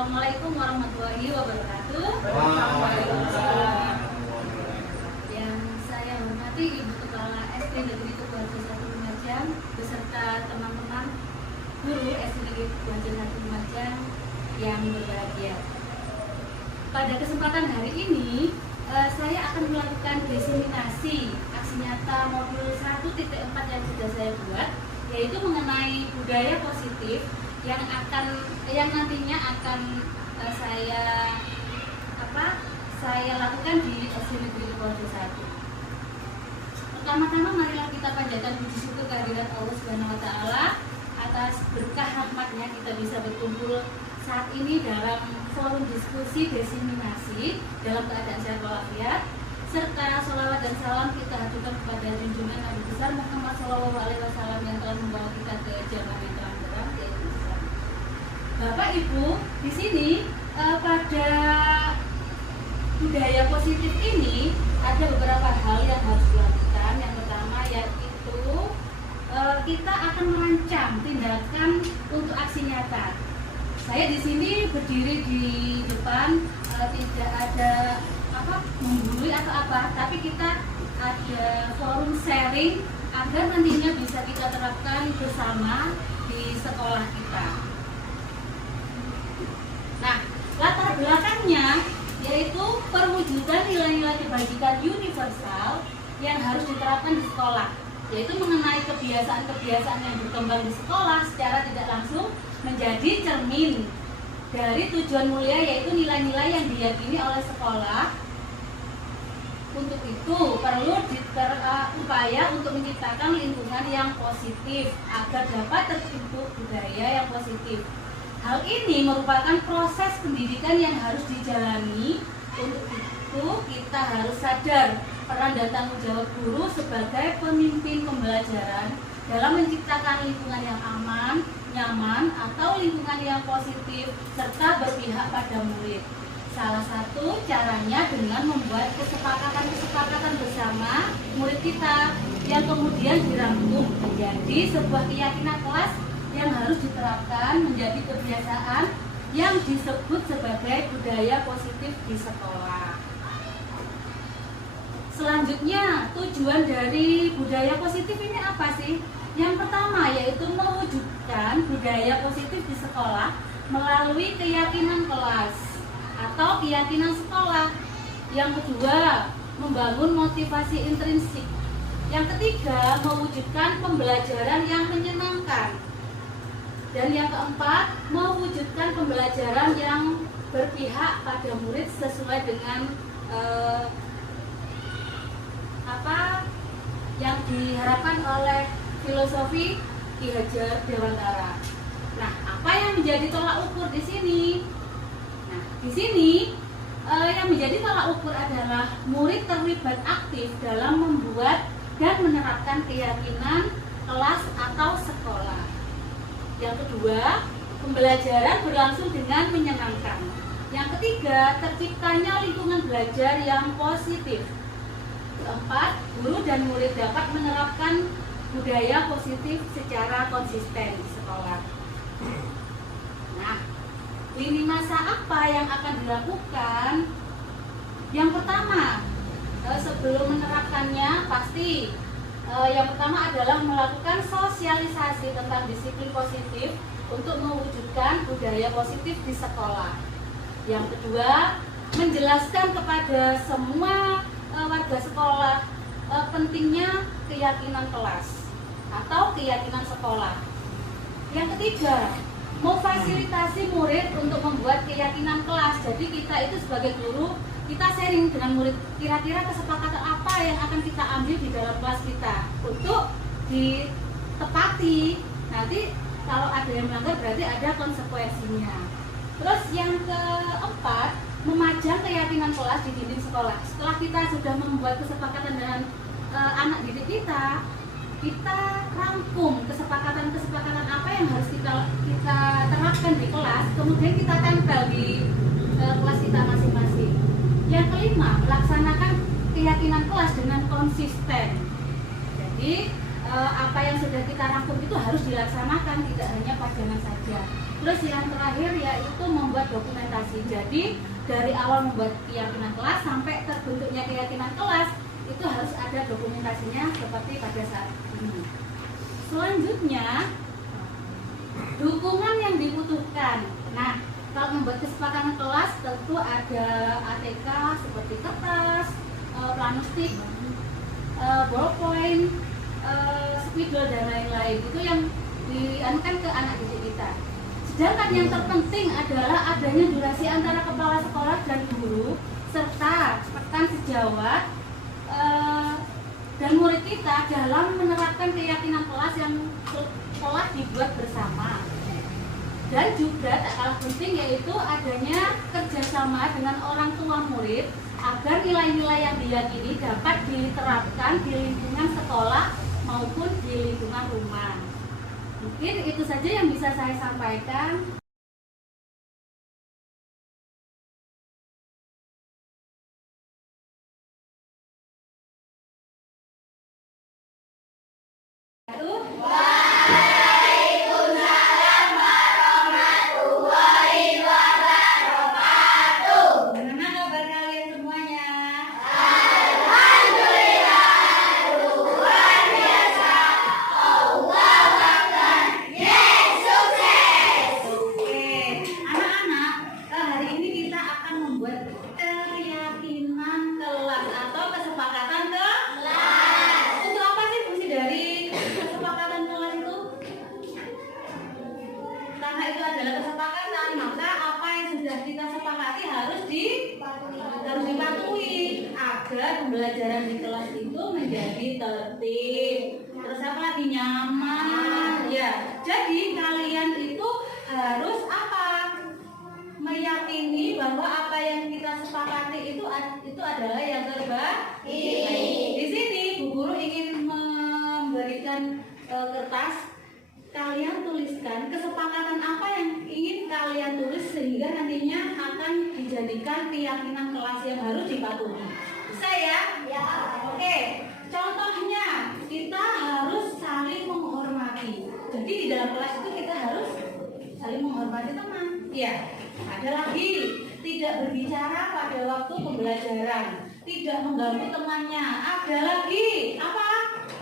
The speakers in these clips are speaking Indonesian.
Assalamualaikum warahmatullahi wabarakatuh. Waalaikumsalam. Yang saya hormati Ibu Kepala SD Negeri Tuguharjo 1 Lumajang beserta teman-teman guru SD Negeri Tuguharjo 1 Lumajang yang berbahagia. Pada kesempatan hari ini saya akan melakukan diseminasi aksi nyata modul 1.4 yang sudah saya buat, yaitu mengenai budaya positif yang nantinya akan saya lakukan di SD Negeri Tuguharjo 1. Pertama-tama marilah kita panjatkan puji syukur kehadirat Allah Subhanahu wa taala atas berkah rahmatnya kita bisa berkumpul saat ini dalam forum diskusi diseminasi dalam keadaan sehat walafiat, serta sholawat dan salam kita haturkan kepada junjungan Nabi besar Muhammad SAW yang telah membawa kita ke jalan yang terang yaitu Islam. Bapak Ibu, di sini pada budaya positif ini ada beberapa hal yang harus dilakukan. Yang pertama yaitu kita akan merancang tindakan untuk aksi nyata. Saya di sini berdiri di depan, tidak ada menggurui atau apa, tapi kita ada forum sharing agar nantinya bisa kita terapkan bersama di sekolah kita. Nah, latar belakangnya yaitu perwujudan nilai-nilai kebajikan universal yang harus diterapkan di sekolah, yaitu mengenai kebiasaan-kebiasaan yang berkembang di sekolah secara tidak langsung menjadi cermin dari tujuan mulia, yaitu nilai-nilai yang diyakini oleh sekolah. Untuk itu perlu upaya untuk menciptakan lingkungan yang positif agar dapat terbentuk budaya yang positif. Hal ini merupakan proses pendidikan yang harus dijalani. Untuk itu kita harus sadar peran dan tanggung jawab guru sebagai pemimpin pembelajaran dalam menciptakan lingkungan yang aman, nyaman, atau lingkungan yang positif serta berpihak pada murid. Salah satu caranya dengan membuat kesepakatan bersama murid kita yang kemudian dirangkum menjadi sebuah keyakinan kelas yang harus diterapkan menjadi kebiasaan yang disebut sebagai budaya positif di sekolah. Selanjutnya, tujuan dari budaya positif ini apa sih? Yang pertama yaitu mewujudkan budaya positif di sekolah melalui keyakinan kelas atau keyakinan sekolah. Yang kedua, membangun motivasi intrinsik. Yang ketiga, mewujudkan pembelajaran yang menyenangkan. Dan yang keempat, mewujudkan pembelajaran yang berpihak pada murid sesuai dengan yang diharapkan oleh filosofi Ki Hajar Dewantara. Nah, apa yang menjadi tolak ukur di sini? Nah, di sini yang menjadi tolak ukur adalah murid terlibat aktif dalam membuat dan menerapkan keyakinan kelas atau sekolah. Yang kedua, pembelajaran berlangsung dengan menyenangkan. Yang ketiga, terciptanya lingkungan belajar yang positif. Keempat, guru dan murid dapat menerapkan budaya positif secara konsisten di sekolah. Nah, lini masa apa yang akan dilakukan? Yang pertama, sebelum menerapkannya pasti yang pertama adalah melakukan sosialisasi tentang disiplin positif untuk mewujudkan budaya positif di sekolah. Yang kedua, menjelaskan kepada semua warga sekolah pentingnya keyakinan kelas atau keyakinan sekolah. Yang ketiga, memfasilitasi murid untuk membuat keyakinan kelas. Jadi kita itu sebagai guru, kita sharing dengan murid kira-kira kesepakatan apa yang akan kita ambil di dalam kelas kita untuk ditepati. Nanti kalau ada yang melanggar berarti ada konsekuensinya. Terus yang keempat, memajang keyakinan kelas di dinding sekolah. Setelah kita sudah membuat kesepakatan dengan anak didik kita rangkum kesepakatan apa yang harus kita terapkan di kelas, kemudian kita tempel di kelas kita masing-masing. Yang kelima, melaksanakan keyakinan kelas dengan konsisten. Jadi apa yang sudah kita rangkum itu harus dilaksanakan, tidak hanya pajangan saja. Terus yang terakhir yaitu membuat dokumentasi. Jadi dari awal membuat keyakinan kelas sampai terbentuknya keyakinan kelas itu harus ada dokumentasinya seperti pada saat ini. Selanjutnya dukungan yang dibutuhkan. Nah, kalau membuat kesepakatan kelas tentu ada ATK seperti kertas, plastik, ballpoint, spidol dan lain-lain. Itu yang dianukan ke anak didik kita. Sedangkan yang terpenting adalah adanya durasi antara kepala sekolah dan guru serta rekan sejawat dan murid kita dalam menerapkan keyakinan kelas yang telah dibuat bersama. Dan juga tak kalah penting yaitu adanya kerjasama dengan orang tua murid agar nilai-nilai yang diyakini dapat diterapkan di lingkungan sekolah maupun di lingkungan rumah. Mungkin itu saja yang bisa saya sampaikan. Pembelajaran di kelas itu menjadi tertib, terus apa lagi, nyaman ya. Jadi kalian itu harus apa, meyakini bahwa apa yang kita sepakati itu adalah yang terbaik. Di sini Bu Guru ingin memberikan kertas, kalian tuliskan kesepakatan apa yang ingin kalian tulis sehingga nantinya akan dijadikan keyakinan kelas yang harus dipatuhi. Saya ya. Oke, contohnya kita harus saling menghormati. Jadi di dalam kelas itu kita harus saling menghormati teman. Ya. Ada lagi, tidak berbicara pada waktu pembelajaran, tidak mengganggu temannya. Ada lagi, apa?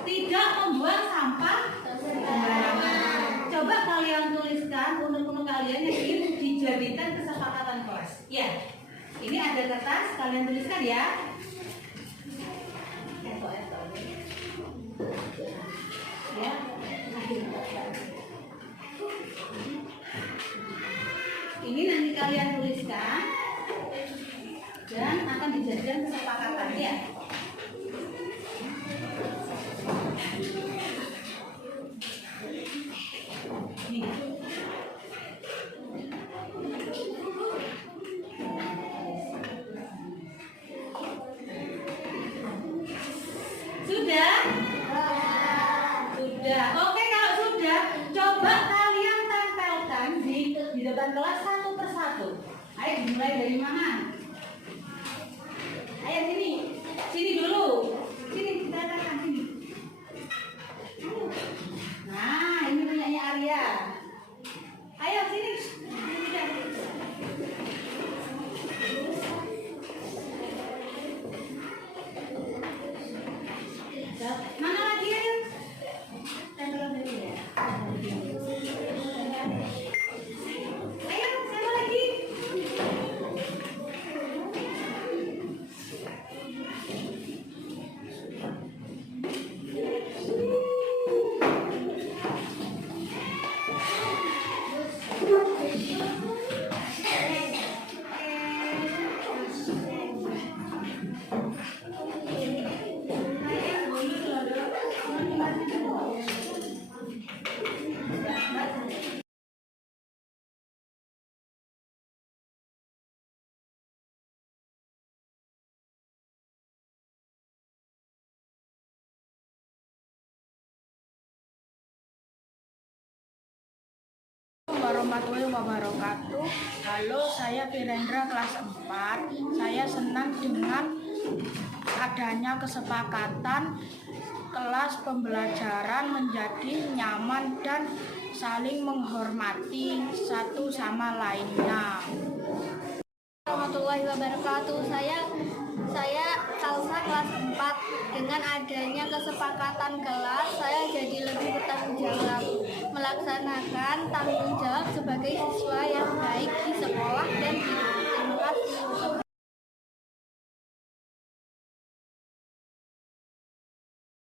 Tidak membuang sampah sembarangan. Coba kalian tuliskan untuk kalian yang ingin dijadikan kesepakatan kelas. Ya. Ini ada kertas, kalian tuliskan ya. Ya, ini nanti kalian tuliskan dan akan dijadikan kesepakatan ya. Ini. Sudah? Sudah. Oke, kalau sudah, coba kalian tempelkan di depan kelas satu persatu. Ayo dimulai dari mana? Ayo sini. Sini dulu. Sini, kita tempelkan sini. Nah, ini punyanya Arya. Ayo sini. Mana lagi ya? Tempelan dulu ya. Ayo, sama lagi. Warahmatullahi wabarakatuh. Halo, saya Virendra kelas 4. Saya senang dengan adanya kesepakatan kelas pembelajaran menjadi nyaman dan saling menghormati satu sama lainnya. Warahmatullahi wabarakatuh. Saya Salsa kelas 4. Dengan adanya kesepakatan kelas, saya jadi lebih bertanggung jawab melaksanakan tanggung jawab sebagai siswa yang baik di sekolah dan di. Terima kasih.